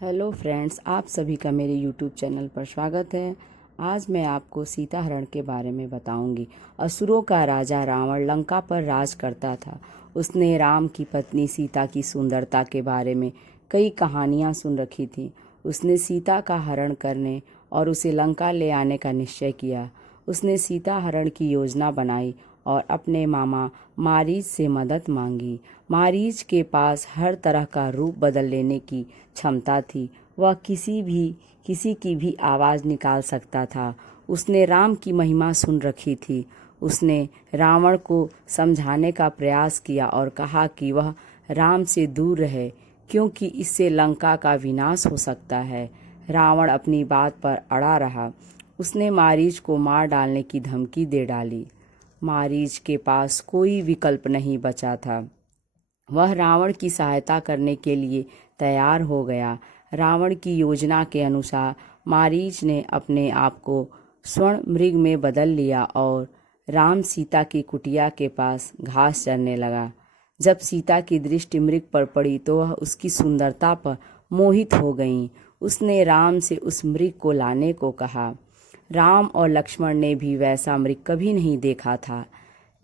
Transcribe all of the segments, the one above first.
Hello friends, आप सभी का मेरे यूट्यूब चैनल पर स्वागत है। आज मैं आपको सीता हरण के बारे में बताऊंगी। असुरों का राजा रावण लंका पर राज करता था। उसने राम की पत्नी सीता की सुंदरता के बारे में कई कहानियां सुन रखी थी। उसने सीता का हरण करने और उसे लंका ले आने का निश्चय किया। उसने सीता हरण की योजना बनाई और अपने मामा मारीच से मदद मांगी। मारीच के पास हर तरह का रूप बदल लेने की क्षमता थी। वह किसी की भी आवाज़ निकाल सकता था। उसने राम की महिमा सुन रखी थी। उसने रावण को समझाने का प्रयास किया और कहा कि वह राम से दूर रहे, क्योंकि इससे लंका का विनाश हो सकता है। रावण अपनी बात पर अड़ा रहा। उसने मारीच को मार डालने की धमकी दे डाली। मारीच के पास कोई विकल्प नहीं बचा था। वह रावण की सहायता करने के लिए तैयार हो गया। रावण की योजना के अनुसार मारीच ने अपने आप को स्वर्ण मृग में बदल लिया और राम सीता की कुटिया के पास घास चरने लगा। जब सीता की दृष्टि मृग पर पड़ी तो वह उसकी सुंदरता पर मोहित हो गईं। उसने राम से उस मृग को लाने को कहा। राम और लक्ष्मण ने भी वैसा मृग कभी नहीं देखा था।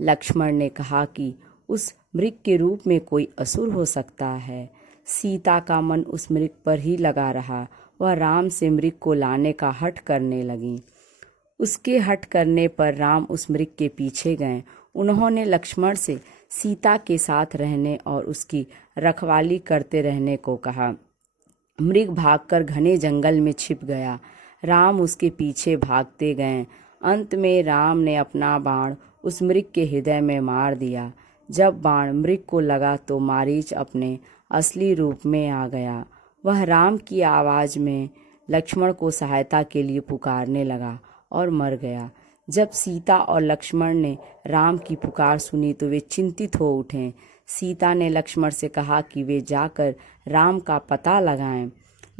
लक्ष्मण ने कहा कि उस मृग के रूप में कोई असुर हो सकता है। सीता का मन उस मृग पर ही लगा रहा। वह राम से मृग को लाने का हठ करने लगी। उसके हठ करने पर राम उस मृग के पीछे गए। उन्होंने लक्ष्मण से सीता के साथ रहने और उसकी रखवाली करते रहने को कहा। मृग भागकर घने जंगल में छिप गया। राम उसके पीछे भागते गए। अंत में राम ने अपना बाण उस मृग के हृदय में मार दिया। जब बाण मृग को लगा तो मारीच अपने असली रूप में आ गया। वह राम की आवाज़ में लक्ष्मण को सहायता के लिए पुकारने लगा और मर गया। जब सीता और लक्ष्मण ने राम की पुकार सुनी तो वे चिंतित हो उठे। सीता ने लक्ष्मण से कहा कि वे जाकर राम का पता लगाएं।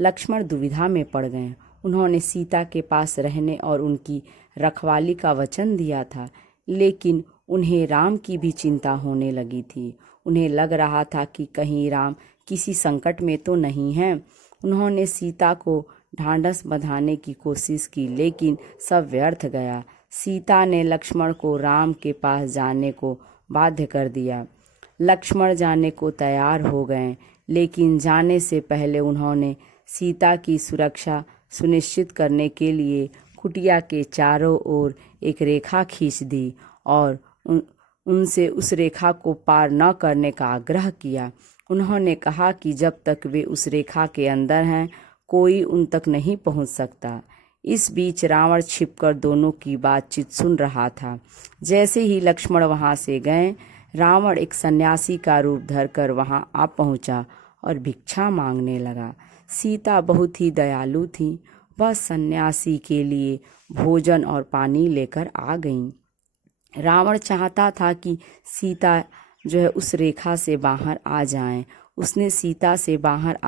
लक्ष्मण दुविधा में पड़ गए। उन्होंने सीता के पास रहने और उनकी रखवाली का वचन दिया था, लेकिन उन्हें राम की भी चिंता होने लगी थी। उन्हें लग रहा था कि कहीं राम किसी संकट में तो नहीं है। उन्होंने सीता को ढांढस बंधाने की कोशिश की, लेकिन सब व्यर्थ गया। सीता ने लक्ष्मण को राम के पास जाने को बाध्य कर दिया। लक्ष्मण जाने को तैयार हो गए, लेकिन जाने से पहले उन्होंने सीता की सुरक्षा सुनिश्चित करने के लिए कुटिया के चारों ओर एक रेखा खींच दी और उनसे उस रेखा को पार न करने का आग्रह किया। उन्होंने कहा कि जब तक वे उस रेखा के अंदर हैं, कोई उन तक नहीं पहुंच सकता। इस बीच रावण छिपकर दोनों की बातचीत सुन रहा था। जैसे ही लक्ष्मण वहां से गए, रावण एक सन्यासी का रूप धरकर वहां आ पहुंचा और भिक्षा मांगने लगा। सीता बहुत ही दयालु थी। वह सन्यासी के लिए भोजन और पानी लेकर आ गईं। रावण चाहता था कि सीता उस रेखा से बाहर आ जाएं। उसने सीता से बाहर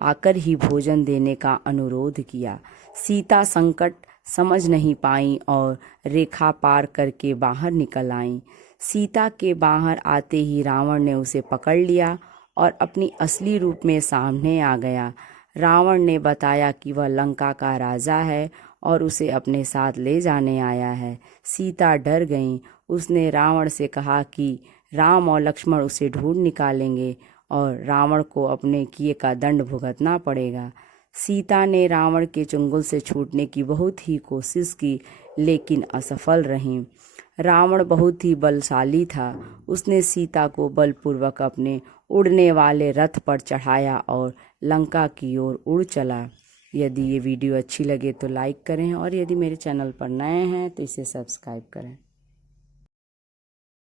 आकर ही भोजन देने का अनुरोध किया। सीता संकट समझ नहीं पाई और रेखा पार करके बाहर निकल आईं। सीता के बाहर आते ही रावण ने उसे पकड़ लिया और अपनी असली रूप में सामने आ गया। रावण ने बताया कि वह लंका का राजा है और उसे अपने साथ ले जाने आया है। सीता डर गईं। उसने रावण से कहा कि राम और लक्ष्मण उसे ढूंढ निकालेंगे और रावण को अपने किए का दंड भुगतना पड़ेगा। सीता ने रावण के चंगुल से छूटने की बहुत ही कोशिश की, लेकिन असफल रही। रावण बहुत ही बलशाली था। उसने सीता को बलपूर्वक अपने उड़ने वाले रथ पर चढ़ाया और लंका की ओर उड़ चला। यदि ये वीडियो अच्छी लगे तो लाइक करें और यदि मेरे चैनल पर नए हैं तो इसे सब्सक्राइब करें।